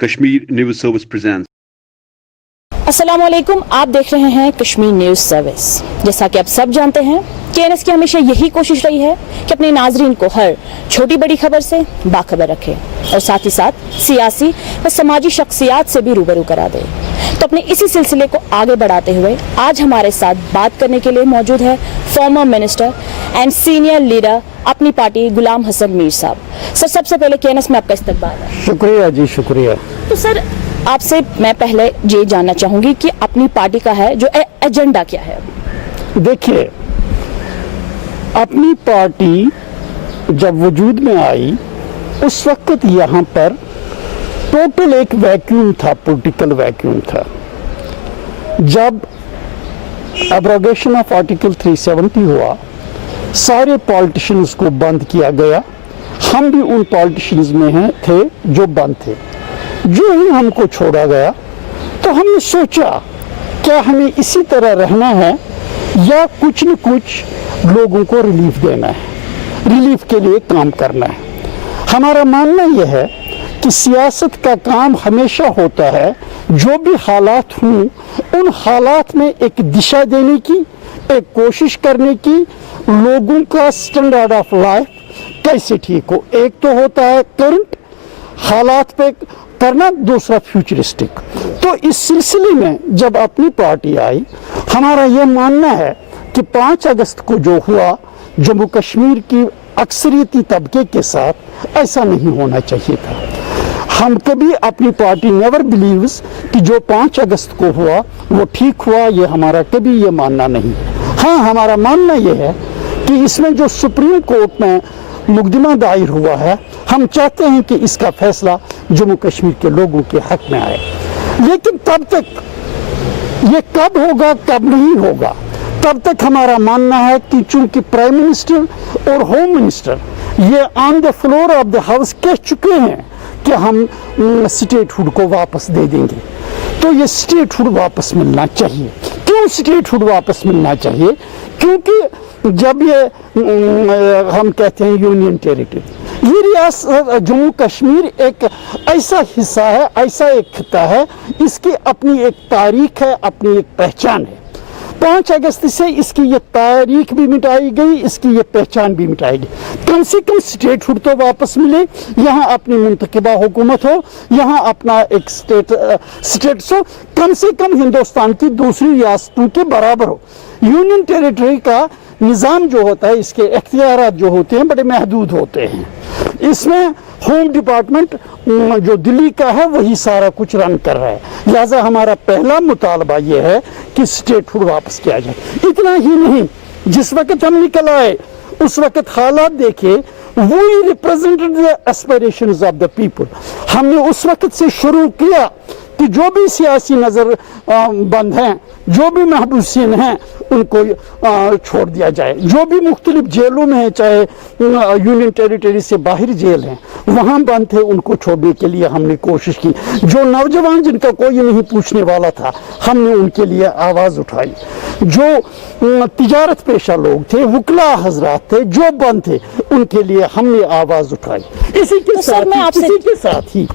Kashmir News Service presents. अस्सलाम वालेकुम, आप देख रहे हैं कश्मीर न्यूज़ सर्विस। जैसा कि आप सब जानते हैं KNS की हमेशा यही कोशिश रही है कि अपने नाजरीन को हर छोटी बड़ी खबर से बाखबर रखे और साथ ही साथ सियासी व समाजी शख्सियात से भी रूबरू करा दे। तो अपने इसी सिलसिले को आगे बढ़ाते हुए आज हमारे साथ बात करने के लिए मौजूद है former minister and senior leader अपनी पार्टी गुलाम हसन मीर साहब। सर, सबसे पहले KNS में आपका इस्तकबाल है। शुक्रिया जी, शुक्रिया। तो सर, आपसे मैं पहले ये जानना चाहूंगी कि अपनी पार्टी का है जो एजेंडा क्या है। देखिए, अपनी पार्टी जब वजूद में आई उस वक्त यहाँ पर टोटल एक वैक्यूम था, पॉलिटिकल वैक्यूम था। जब एब्रोगेशन ऑफ आर्टिकल 370 हुआ, सारे पॉलिटिशियंस को बंद किया गया। हम भी उन पॉलिटिशियंस में हैं थे जो बंद थे। जो ही हमको छोड़ा गया तो हमने सोचा क्या हमें इसी तरह रहना है या कुछ न कुछ लोगों को रिलीफ देना है, रिलीफ के लिए काम करना है। हमारा मानना यह है कि सियासत का काम हमेशा होता है जो भी हालात हों उन हालात में एक दिशा देने की, एक कोशिश करने की, लोगों का स्टैंडर्ड ऑफ लाइफ कैसे ठीक हो। एक तो होता है करंट हालात पे करना, दूसरा फ्यूचरिस्टिक। तो इस सिलसिले में जब अपनी पार्टी आई, हमारा यह मानना है कि 5 अगस्त को जो हुआ जम्मू कश्मीर की अक्सरियती तबके के साथ, ऐसा नहीं होना चाहिए था। हम कभी अपनी पार्टी नेवर बिलीव्स कि जो 5 अगस्त को हुआ वो ठीक हुआ, ये हमारा कभी ये मानना नहीं है। हाँ, हमारा मानना यह है कि इसमें जो सुप्रीम कोर्ट में मुकदमा दायर हुआ है, हम चाहते हैं कि इसका फैसला जम्मू कश्मीर के लोगों के हक में आए। लेकिन तब तक ये कब होगा कब नहीं होगा, तब तक हमारा मानना है कि चूंकि प्राइम मिनिस्टर और होम मिनिस्टर ये on the floor of the house कह चुके हैं कि हम स्टेटहुड को वापस दे देंगे, तो ये स्टेटहुड वापस मिलना चाहिए। क्यों स्टेटहुड वापस मिलना चाहिए? क्योंकि जब ये हम कहते हैं यूनियन टेरिटरी, ये रियासत जम्मू कश्मीर एक ऐसा हिस्सा है, ऐसा एक खिता है, इसकी अपनी एक तारीख है, अपनी एक पहचान है। 5 अगस्त से इसकी ये तारीख भी मिटाई गई, इसकी ये पहचान भी मिटाई गई। कम से कम स्टेटहुड तो वापस मिले, यहाँ अपनी मुंतखबा हुकूमत हो, यहाँ अपना एक स्टेट्स हो, कम से कम हिंदुस्तान की दूसरी रियासतों के बराबर हो। यूनियन टेरिटरी का निज़ाम जो होता है, इसके इख्तियारात जो होते हैं बड़े महदूद होते हैं। इसमें होम डिपार्टमेंट जो दिल्ली का है वही सारा कुछ रन कर रहा है। लिहाजा हमारा पहला मुतालबा ये है कि स्टेटहुड वापस किया जाए। इतना ही नहीं, जिस वक्त हम निकल आए उस वक्त हालात देखे, we represented the aspirations of the people. हमने उस वक्त से शुरू किया कि जो भी सियासी नज़र बंद हैं, जो भी महबूसीन हैं, उनको छोड़ दिया जाए। जो भी मुख्तलिफ जेलों में हैं, चाहे यूनियन टेरिटरी से बाहर जेल हैं, वहाँ बंद थे, उनको छोड़ने के लिए हमने कोशिश की। जो नौजवान जिनका कोई नहीं पूछने वाला था, हमने उनके लिए आवाज़ उठाई। जो तिजारत पेशा लोग थे, वकला हजरात थे, जो बंद थे, उनके लिए हमने आवाज़ उठाई। इसी के साथ ही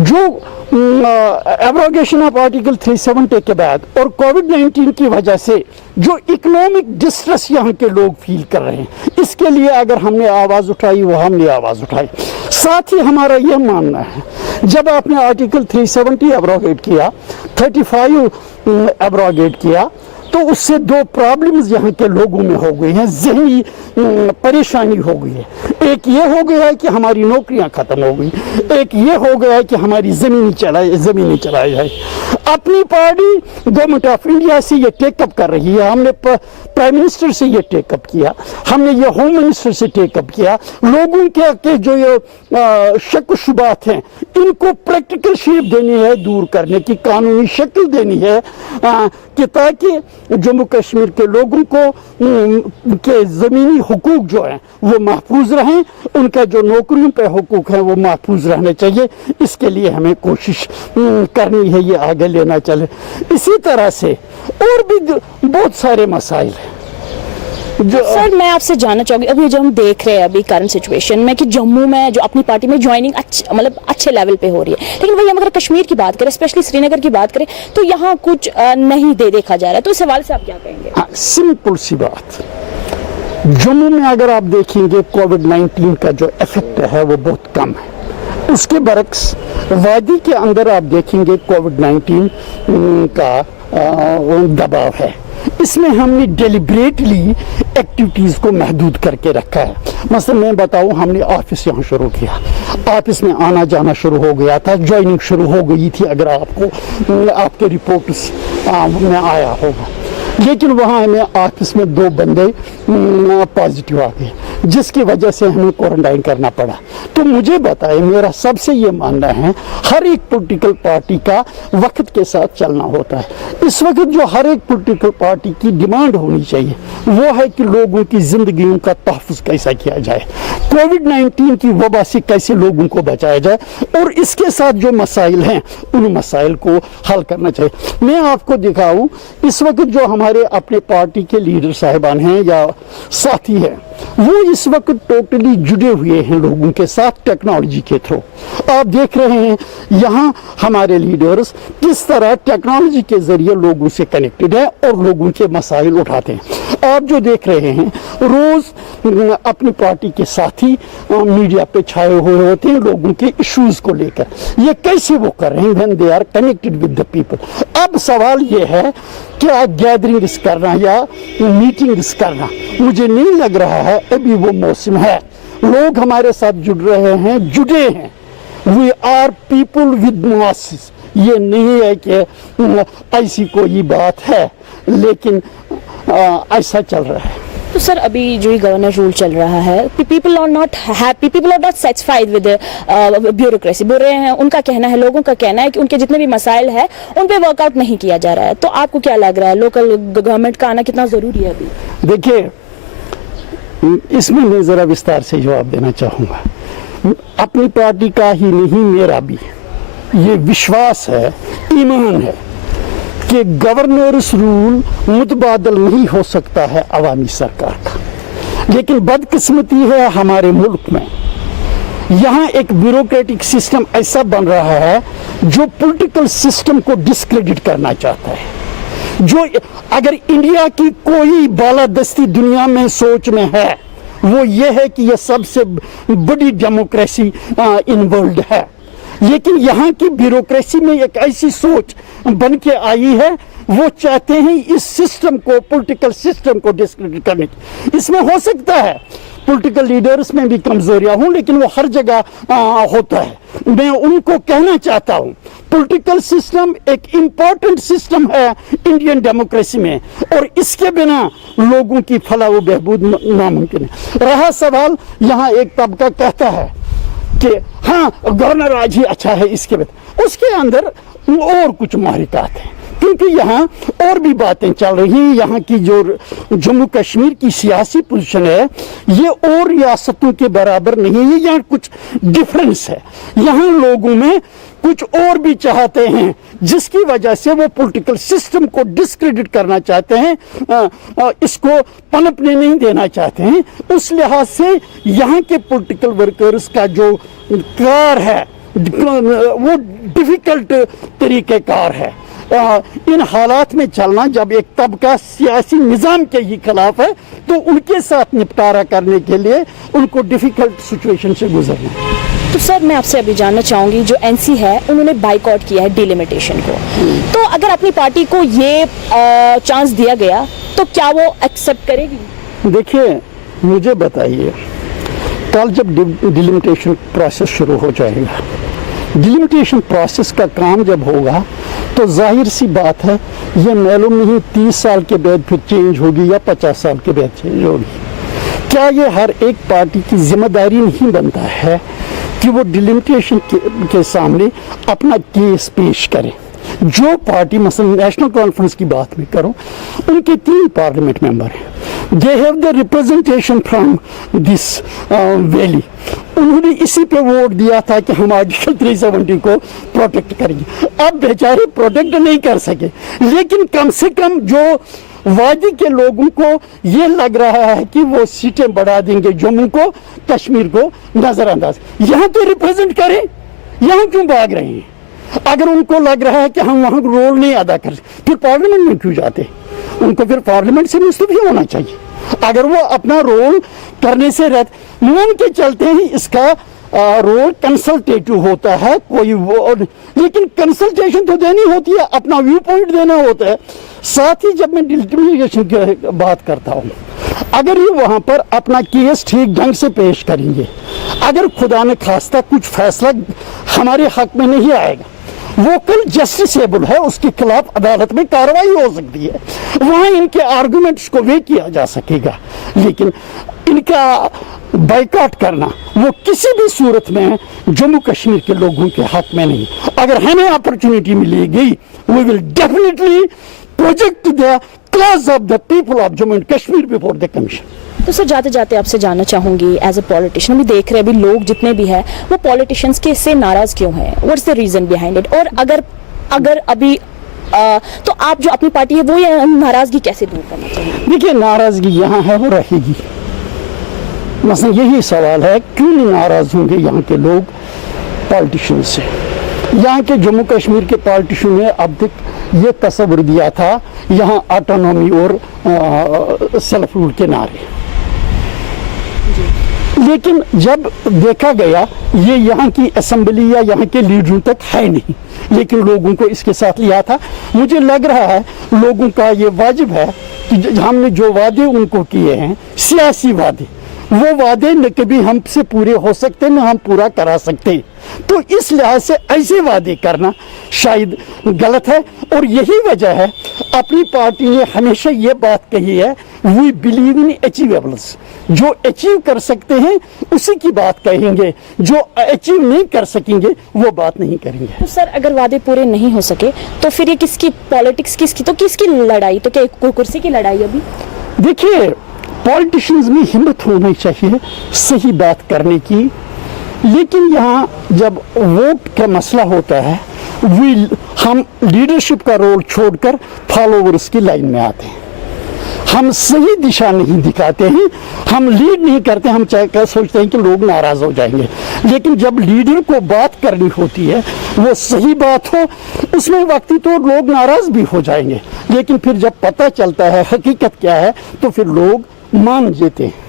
जो एब्रोगेशन ऑफ आर्टिकल 370 के बाद और कोविड-19 की वजह से जो इकोनॉमिक डिस्ट्रेस यहाँ के लोग फील कर रहे हैं, इसके लिए अगर हमने आवाज़ उठाई, वो हमने आवाज़ उठाई। साथ ही हमारा यह मानना है, जब आपने आर्टिकल 370 एब्रोगेट किया, 35 एब्रोगेट किया, तो उससे 2 प्रॉब्लम्स यहाँ के लोगों में हो गई हैं, ज़हनी परेशानी हो गई है। एक ये हो गया है कि हमारी नौकरियाँ ख़त्म हो गई, एक ये हो गया है कि हमारी ज़मीनें चलाई जाए। अपनी पार्टी गवर्नमेंट ऑफ इंडिया से ये टेकअप कर रही है। हमने प्राइम मिनिस्टर से ये टेकअप किया, हमने ये होम मिनिस्टर से टेकअप किया। लोगों के जो ये शक शुबात हैं, इनको प्रैक्टिकल शेप देनी है, दूर करने की कानूनी शक्ल देनी है, कि ताकि जम्मू कश्मीर के लोगों को के ज़मीनी हुकूक जो हैं वो महफूज रहें, उनका जो नौकरियों पे हुकूक है वो महफूज रहने चाहिए। इसके लिए हमें कोशिश करनी है, ये आगे लेना चले। इसी तरह से और भी बहुत सारे मसाइल हैं। سر میں آپ سے جاننا چاہوں گی ابھی جو ہم دیکھ رہے ہیں ابھی کرنٹ سچویشن میں کہ جموں میں جو اپنی پارٹی میں جوائننگ مطلب اچھے لیول پہ ہو رہی ہے، لیکن وہی ہم اگر کشمیر کی بات کریں اسپیشلی سری نگر کی بات کریں تو یہاں کچھ نہیں دیکھا جا رہا ہے، تو اس حوالے سے آپ کیا کہیں گے؟ سمپل سی بات، جموں میں اگر آپ دیکھیں گے کووڈ-19 کا جو ایفیکٹ ہے وہ بہت کم ہے، اس کے برعکس وادی کے اندر آپ دیکھیں گے کووڈ-19 کا دباؤ ہے۔ اس میں ہم نے ڈیلیبریٹلی ایکٹیویٹیز کو محدود کر کے رکھا ہے۔ مثلا میں بتاؤں، ہم نے آفس یہاں شروع کیا، آفس میں آنا جانا شروع ہو گیا تھا، جوائننگ شروع ہو گئی تھی، اگر آپ کو آپ کے رپورٹس میں آیا ہوگا، لیکن وہاں ہمیں آفس میں 2 بندے پازیٹیو آ گئے جس کی وجہ سے ہمیں کوارنٹائن کرنا پڑا۔ تو مجھے بتائیں، میرا سب سے یہ ماننا ہے ہر ایک پولیٹیکل پارٹی کا وقت کے ساتھ چلنا ہوتا ہے۔ اس وقت جو ہر ایک پولیٹیکل پارٹی کی ڈیمانڈ ہونی چاہیے وہ ہے کہ لوگوں کی زندگیوں کا تحفظ کیسا کیا جائے، کووڈ-19 کی وبا سے کیسے لوگوں کو بچایا جائے، اور اس کے ساتھ جو مسائل ہیں ان مسائل کو حل کرنا چاہیے۔ میں آپ کو دکھاؤں، اس وقت جو ہمارے اپنے پارٹی کے لیڈر صاحبان ہیں یا ساتھی ہیں، وہ اس وقت ٹوٹلی جڑے ہوئے ہیں لوگوں کے ساتھ ٹیکنالوجی کے تھرو۔ آپ دیکھ رہے ہیں یہاں ہمارے لیڈرز کس طرح ٹیکنالوجی کے ذریعے لوگوں سے کنیکٹڈ ہے اور لوگوں کے مسائل اٹھاتے ہیں۔ آپ جو دیکھ رہے ہیں روز اپنی پارٹی کے ساتھی میڈیا پہ چھائے ہوئے ہوتے ہیں لوگوں کے ایشوز کو لے کر، یہ کیسے وہ کر رہے ہیں when they are connected with the people۔ اب سوال یہ ہے کہ گیدرنگز کرنا یا میٹنگز کرنا، مجھے نہیں لگ رہا ہے ابھی وہ موسم ہے۔ لوگ ہمارے ساتھ جڑ رہے ہیں، جڑے ہیں، we are people with masses۔ یہ نہیں ہے کہ ایسی کوئی بات ہے، لیکن ایسا چل رہا ہے۔ تو سر ابھی جو یہ گورنر رول چل رہا ہے، people are not happy, people are not satisfied with bureaucracy, بول رہے ہیں، ان کا کہنا ہے، لوگوں کا کہنا ہے کہ ان کے جتنے بھی مسائل ہیں ان پہ ورک آؤٹ نہیں کیا جا رہا ہے۔ تو آپ کو کیا لگ رہا ہے لوکل گورنمنٹ کا آنا کتنا ضروری ہے ابھی؟ دیکھیے، اس میں میں ذرا وستار سے جواب دینا چاہوں گا۔ اپنی پارٹی کا ہی نہیں، میرا بھی یہ وشواس ہے، ایمان ہے کہ گورنرس رول متبادل نہیں ہو سکتا ہے عوامی سرکار کا، لیکن بدقسمتی ہے ہمارے ملک میں یہاں ایک بیوروکریٹک سسٹم ایسا بن رہا ہے جو پولیٹیکل سسٹم کو ڈسکریڈٹ کرنا چاہتا ہے۔ جو اگر انڈیا کی کوئی بالادستی دنیا میں سوچ میں ہے وہ یہ ہے کہ یہ سب سے بڑی ڈیموکریسی ان ورلڈ ہے، لیکن یہاں کی بیوروکریسی میں ایک ایسی سوچ بن کے آئی ہے، وہ چاہتے ہیں اس سسٹم کو، پولیٹیکل سسٹم کو ڈسکریڈٹ کرنے کی۔ اس میں ہو سکتا ہے پولیٹیکل لیڈرز میں بھی کمزوریاں ہوں، لیکن وہ ہر جگہ ہوتا ہے۔ میں ان کو کہنا چاہتا ہوں پولیٹیکل سسٹم ایک امپورٹنٹ سسٹم ہے انڈین ڈیموکریسی میں، اور اس کے بنا لوگوں کی فلاح و بہبود ناممکن ہے۔ رہا سوال، یہاں ایک طبقہ کہتا ہے کہ ہاں گورنر آج ہی اچھا ہے، اس کے بعد اس کے اندر اور کچھ محرکات ہیں، کیونکہ یہاں اور بھی باتیں چل رہی ہیں۔ یہاں کی جو جموں کشمیر کی سیاسی پوزیشن ہے یہ اور ریاستوں کے برابر نہیں ہے، یہاں کچھ ڈفرنس ہے، یہاں لوگوں میں کچھ اور بھی چاہتے ہیں جس کی وجہ سے وہ پولیٹیکل سسٹم کو ڈسکریڈٹ کرنا چاہتے ہیں، اس کو پنپنے نہیں دینا چاہتے ہیں۔ اس لحاظ سے یہاں کے پولیٹیکل ورکرز کا جو کار ہے وہ ڈیفیکلٹ طریقہ کار ہے۔ ان حالات میں چلنا، جب ایک طبقہ سیاسی نظام کے ہی خلاف ہے تو ان کے ساتھ نپٹارہ کرنے کے لیے ان کو ڈیفیکلٹ سچویشن سے گزرنا ہے۔ تو سر میں آپ سے ابھی جاننا چاہوں گی، جو این سی ہے انہوں نے بائیکاٹ کیا ہے ڈیلیمیٹیشن کو، تو اگر اپنی پارٹی کو یہ چانس دیا گیا تو کیا وہ ایکسیپٹ کرے گی؟ دیکھیے، مجھے بتائیے، کل جب ڈیلیمیٹیشن پروسیس شروع ہو جائے گا، ڈیلیمیٹیشن پروسیس کا کام جب ہوگا تو ظاہر سی بات ہے یہ معلوم نہیں 30 سال کے بعد پھر چینج ہوگی یا 50 سال کے بعد چینج ہوگی۔ کیا یہ ہر ایک پارٹی کی ذمہ داری نہیں بنتا ہے کہ وہ ڈیلیمیٹیشن کے سامنے اپنا کیس پیش کرے؟ جو پارٹی مثلا نیشنل کانفرنس کی بات میں کروں، ان کے 3 پارلیمنٹ ممبر ہیں، they have the representation from this valley, انہوں نے اسی پہ ووٹ دیا تھا کہ ہم آرٹیکل 370 کو پروٹیکٹ کریں گے۔ اب بیچارے پروٹیکٹ نہیں کر سکے، لیکن کم سے کم جو वादी के लोगों को ये लग रहा है कि वो सीटें बढ़ा देंगे जम्मू को, कश्मीर को नजरअंदाज। यहाँ तो रिप्रेजेंट करें, यहाँ क्यों भाग रहे हैं? अगर उनको लग रहा है कि हम वहाँ रोल नहीं अदा कर, फिर पार्लियामेंट में क्यों जाते? उनको फिर पार्लियामेंट से मुस्तफी होना चाहिए। अगर वो अपना रोल करने से रहते, मून के चलते ही इसका रोल कंसल्टेटिव होता है कोई वो, लेकिन कंसल्टेशन तो देनी होती है, अपना व्यू पॉइंट देना होता है। साथ ही जब मैं डिलिमिटेशन की बात करता हूँ, अगर ये वहाँ पर अपना केस ठीक ढंग से पेश करेंगे, अगर खुदा न खास्ता कुछ फैसला हमारे हक में नहीं आएगा, वो कल जस्टिसेबल है, उसके खिलाफ अदालत में कार्रवाई हो सकती है, वहाँ इनके आर्गुमेंट्स को वे किया जा सकेगा। लेकिन इनका बाइकआउट करना वो किसी भी सूरत में जम्मू कश्मीर के लोगों के हक में नहीं। अगर हमें अपॉर्चुनिटी मिलेगी, we will definitely project the class of the people of Jammu and Kashmir before the commission. तो सर जाते जाते आपसे जानना चाहूंगी, एज ए पॉलिटिशियन अभी देख रहे हैं, अभी लोग जितने भी हैं वो पॉलिटिशियंस के इससे नाराज क्यों हैं? What's the reason behind it? और अगर अभी तो आप जो अपनी पार्टी है वो ये नाराजगी कैसे दूर करना चाहिए? देखिए, नाराजगी यहाँ है, वो रहेगी। मसलन यही सवाल है, क्यों नहीं नाराज होंगे यहाँ के लोग पॉलिटिशियन से? यहाँ के जम्मू कश्मीर के पॉलिटिशियन ने अब तक ये तस्वीर दिया था यहाँ ऑटोनॉमी और सेल्फ रूल के नारे, लेकिन जब देखा गया ये यहाँ की असेंबली या यहाँ के लीडरों तक है नहीं, लेकिन लोगों को इसके साथ लिया था। मुझे लग रहा है लोगों का ये वाजिब है कि हमने जो वादे उनको किए हैं, सियासी वादे, वो वादे न कभी हमसे पूरे हो सकते न हम पूरा करा सकते। तो इस लिहाज से ऐसे वादे करना शायद गलत है, और यही वजह है अपनी पार्टी ने हमेशा ये बात कही है, वी बिलीव इन अचीवेबल्स। जो अचीव कर सकते हैं उसी की बात कहेंगे, जो अचीव नहीं कर सकेंगे वो बात नहीं करेंगे। तो सर अगर वादे पूरे नहीं हो सके तो फिर ये किसकी पॉलिटिक्स, किसकी लड़ाई? तो क्या कोई कुर्सी की लड़ाई? अभी देखिए, पॉलिटिशियंस में हिम्मत होनी चाहिए सही बात करने की, लेकिन यहाँ जब वोट का मसला होता है हम लीडरशिप का रोल छोड़कर फॉलोवर्स की लाइन में आते हैं। हम सही दिशा नहीं दिखाते हैं, हम लीड नहीं करते, हम क्या सोचते हैं कि लोग नाराज हो जाएंगे। लेकिन जब लीडर को बात करनी होती है, वो सही बात हो, उसमें वक्ती तो लोग नाराज भी हो जाएंगे, लेकिन फिर जब पता चलता है हकीकत क्या है तो फिर लोग मान जाते हैं।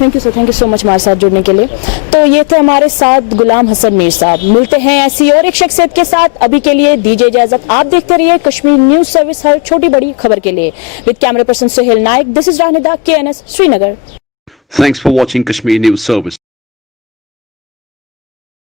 Thank you sir, thank you so much हमारे साथ जुड़ने के लिए। तो ये थे हमारे साथ गुलाम हसन मीर साहब। मिलते हैं ऐसी और एक शख्सियत के साथ, अभी के लिए दीजिए इजाजत। आप देखते रहिए कश्मीर न्यूज सर्विस, हर छोटी बड़ी खबर के लिए। With camera person Suhail Nayak, this is राहनेदा, KNS, Srinagar. Thanks for watching Kashmir News Service.